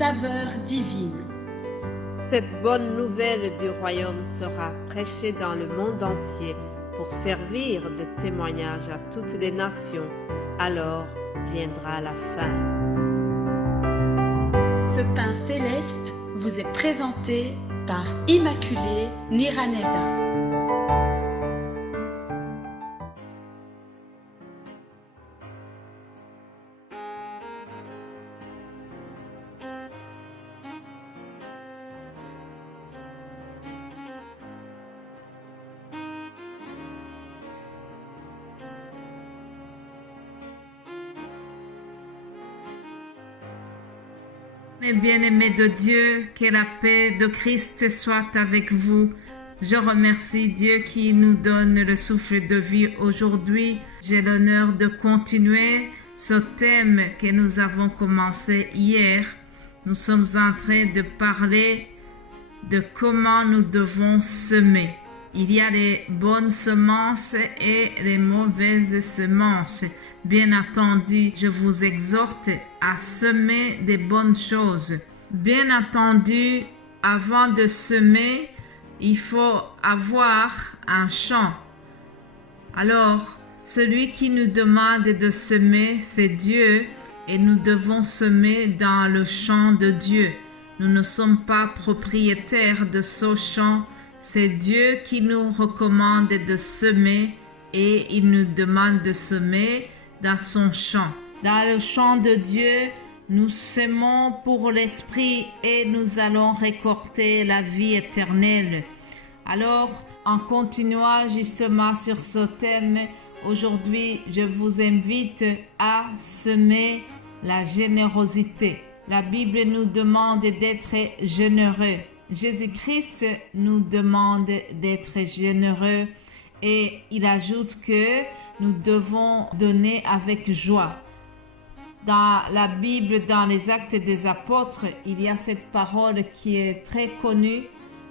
saveur divine. Cette bonne nouvelle du royaume sera prêchée dans le monde entier pour servir de témoignage à toutes les nations. Alors viendra la fin. Ce pain céleste vous est présenté par Immaculée Niraneza. Mes bien-aimés de Dieu, que la paix de Christ soit avec vous. Je remercie Dieu qui nous donne le souffle de vie aujourd'hui. J'ai l'honneur de continuer ce thème que nous avons commencé hier. Nous sommes en train de parler de comment nous devons semer. Il y a les bonnes semences et les mauvaises semences. Bien entendu, je vous exhorte à semer des bonnes choses. Bien entendu, avant de semer, il faut avoir un champ. Alors, celui qui nous demande de semer, c'est Dieu, et nous devons semer dans le champ de Dieu. Nous ne sommes pas propriétaires de ce champ, c'est Dieu qui nous recommande de semer et il nous demande de semer dans son champ. Dans le champ de Dieu, nous semons pour l'esprit et nous allons récolter la vie éternelle. Alors, en continuant justement sur ce thème, aujourd'hui, je vous invite à semer la générosité. La Bible nous demande d'être généreux. Jésus-Christ nous demande d'être généreux et il ajoute que nous devons donner avec joie. Dans la Bible, dans les Actes des Apôtres, il y a cette parole qui est très connue,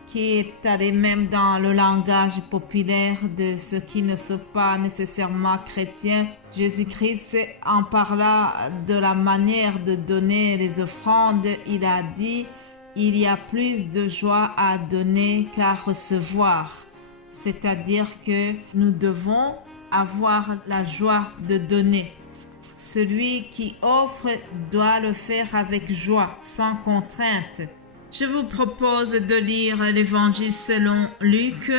qui est allée même dans le langage populaire de ceux qui ne sont pas nécessairement chrétiens. Jésus-Christ, en parlant de la manière de donner les offrandes, il a dit « Il y a plus de joie à donner qu'à recevoir ». C'est-à-dire que nous devons avoir la joie de donner. Celui qui offre doit le faire avec joie, sans contrainte. Je vous propose de lire l'Évangile selon Luc,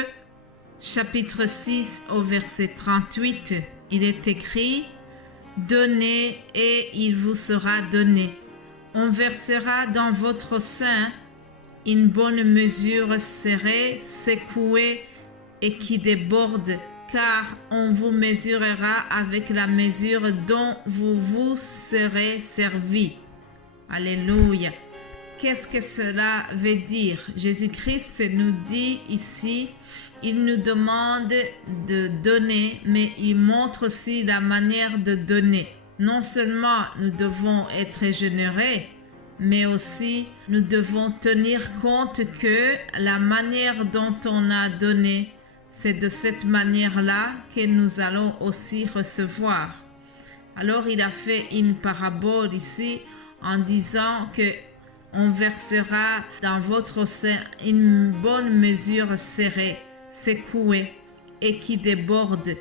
chapitre 6 au verset 38. Il est écrit « Donnez et il vous sera donné. On versera dans votre sein une bonne mesure serrée, secouée et qui déborde, car on vous mesurera avec la mesure dont vous vous serez servi. » Alléluia. Qu'est-ce que cela veut dire? Jésus-Christ nous dit ici, il nous demande de donner, mais il montre aussi la manière de donner. Non seulement nous devons être généreux, mais aussi nous devons tenir compte que la manière dont on a donné, c'est de cette manière-là que nous allons aussi recevoir. Alors il a fait une parabole ici en disant que on versera dans votre sein une bonne mesure serrée, secouée et qui déborde,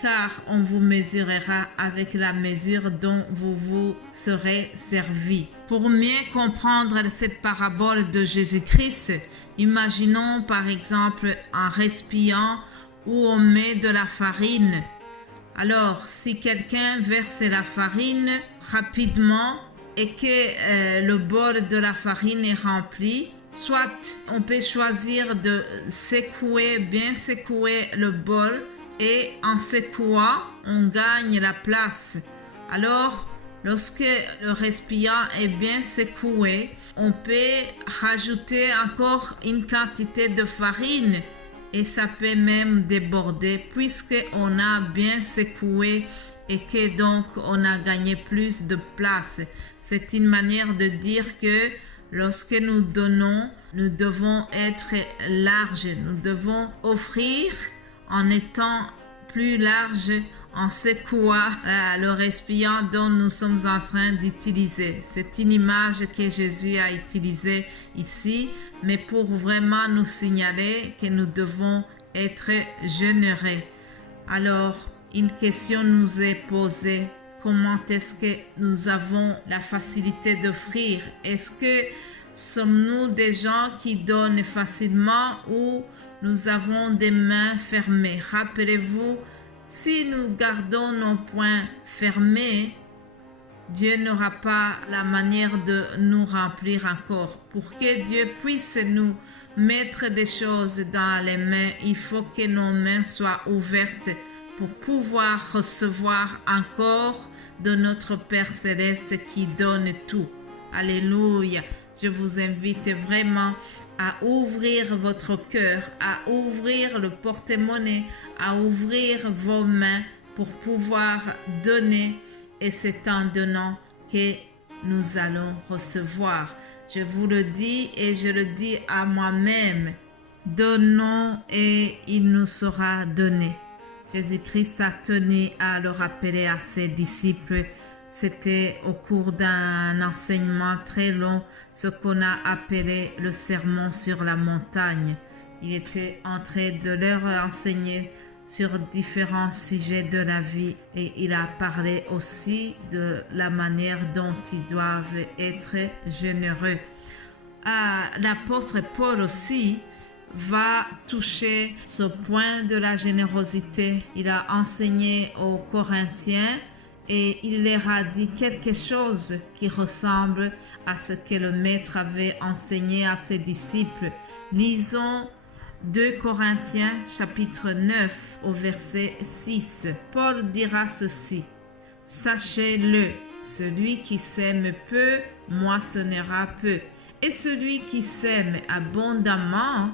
car on vous mesurera avec la mesure dont vous vous serez servi. Pour mieux comprendre cette parabole de Jésus-Christ, imaginons par exemple un récipient où on met de la farine. Alors, si quelqu'un verse la farine rapidement et que le bol de la farine est rempli, soit on peut choisir de secouer, bien secouer le bol et en secouant, on gagne la place. Alors, lorsque le récipient est bien secoué, on peut rajouter encore une quantité de farine et ça peut même déborder puisqu'on a bien secoué et que donc on a gagné plus de place. C'est une manière de dire que lorsque nous donnons, nous devons être larges. Nous devons offrir en étant plus large, on secoua le récipient dont nous sommes en train d'utiliser. C'est une image que Jésus a utilisée ici, mais pour vraiment nous signaler que nous devons être généreux. Alors, une question nous est posée. Comment est-ce que nous avons la facilité d'offrir? Est-ce que sommes-nous des gens qui donnent facilement ou nous avons des mains fermées? Rappelez-vous, si nous gardons nos poings fermés, Dieu n'aura pas la manière de nous remplir encore. Pour que Dieu puisse nous mettre des choses dans les mains, il faut que nos mains soient ouvertes pour pouvoir recevoir encore de notre Père Céleste qui donne tout. Alléluia. Je vous invite vraiment à ouvrir votre cœur, à ouvrir le porte-monnaie, à ouvrir vos mains pour pouvoir donner. Et c'est en donnant que nous allons recevoir. Je vous le dis et je le dis à moi-même. Donnons et il nous sera donné. Jésus-Christ a tenu à le rappeler à ses disciples. C'était au cours d'un enseignement très long, ce qu'on a appelé le sermon sur la montagne. Il était en train de leur enseigner sur différents sujets de la vie et il a parlé aussi de la manière dont ils doivent être généreux. L'apôtre Paul aussi va toucher ce point de la générosité. Il a enseigné aux Corinthiens et il leur a dit quelque chose qui ressemble à ce que le maître avait enseigné à ses disciples. Lisons 2 Corinthiens chapitre 9 au verset 6. Paul dira ceci: « Sachez-le, celui qui sème peu moissonnera peu, et celui qui sème abondamment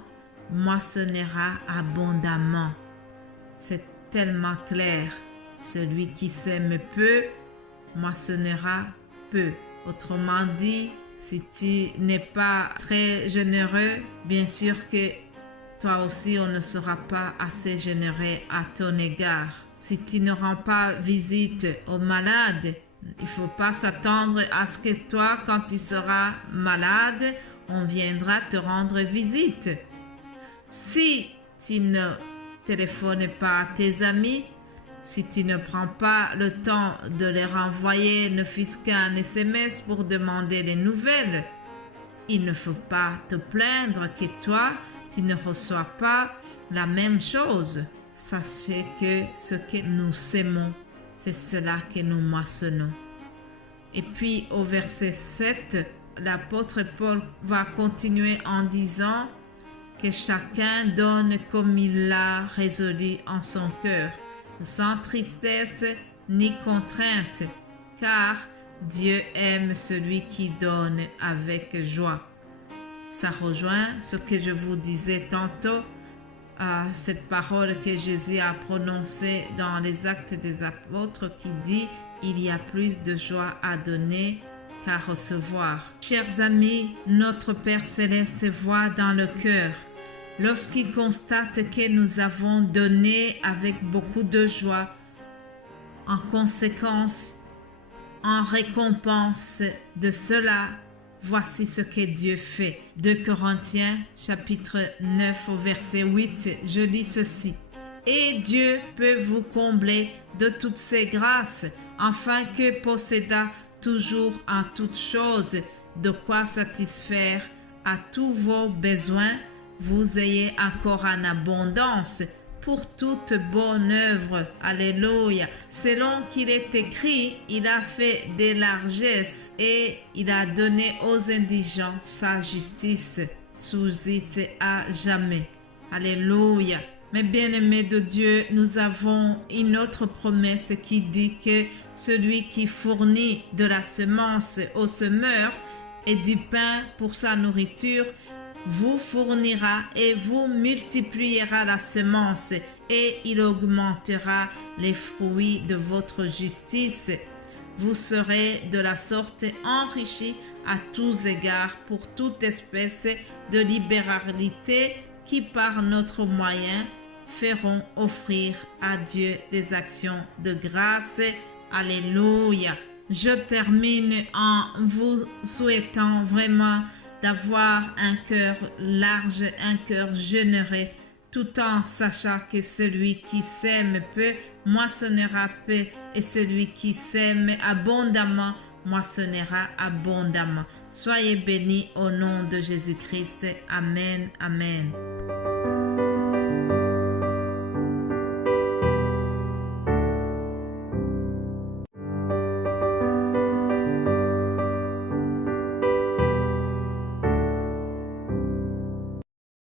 moissonnera abondamment. » C'est tellement clair. Celui qui sème peu moissonnera peu. Autrement dit, si tu n'es pas très généreux, bien sûr que toi aussi on ne sera pas assez généreux à ton égard. Si tu ne rends pas visite aux malades, il ne faut pas s'attendre à ce que toi, quand tu seras malade, on viendra te rendre visite. Si tu ne téléphones pas à tes amis, si tu ne prends pas le temps de leur envoyer ne fût-ce qu'un SMS pour demander des nouvelles, il ne faut pas te plaindre que toi, tu ne reçois pas la même chose. Sachez que ce que nous sémons, c'est cela que nous moissonnons. Et puis au verset 7, l'apôtre Paul va continuer en disant que chacun donne comme il l'a résolu en son cœur, sans tristesse ni contrainte, car Dieu aime celui qui donne avec joie. Ça rejoint ce que je vous disais tantôt, cette parole que Jésus a prononcée dans les Actes des Apôtres qui dit « Il y a plus de joie à donner qu'à recevoir ». Chers amis, notre Père Céleste voit dans le cœur. Lorsqu'il constate que nous avons donné avec beaucoup de joie, en conséquence, en récompense de cela, voici ce que Dieu fait. 2 Corinthiens chapitre 9 au verset 8, je lis ceci. « Et Dieu peut vous combler de toutes ses grâces, afin que possédant toujours en toutes choses de quoi satisfaire à tous vos besoins, vous ayez encore en abondance pour toute bonne œuvre. » Alléluia. Selon qu'il est écrit, il a fait des largesses et il a donné aux indigents. Sa justice subsiste à jamais. Alléluia. Mes bien-aimés de Dieu, nous avons une autre promesse qui dit que celui qui fournit de la semence au semeur et du pain pour sa nourriture vous fournira et vous multipliera la semence et il augmentera les fruits de votre justice. Vous serez de la sorte enrichis à tous égards pour toute espèce de libéralité qui par notre moyen feront offrir à Dieu des actions de grâce. Alléluia. Je termine en vous souhaitant vraiment d'avoir un cœur large, un cœur généreux, tout en sachant que celui qui sème peu moissonnera peu et celui qui sème abondamment moissonnera abondamment. Soyez bénis au nom de Jésus-Christ. Amen. Amen.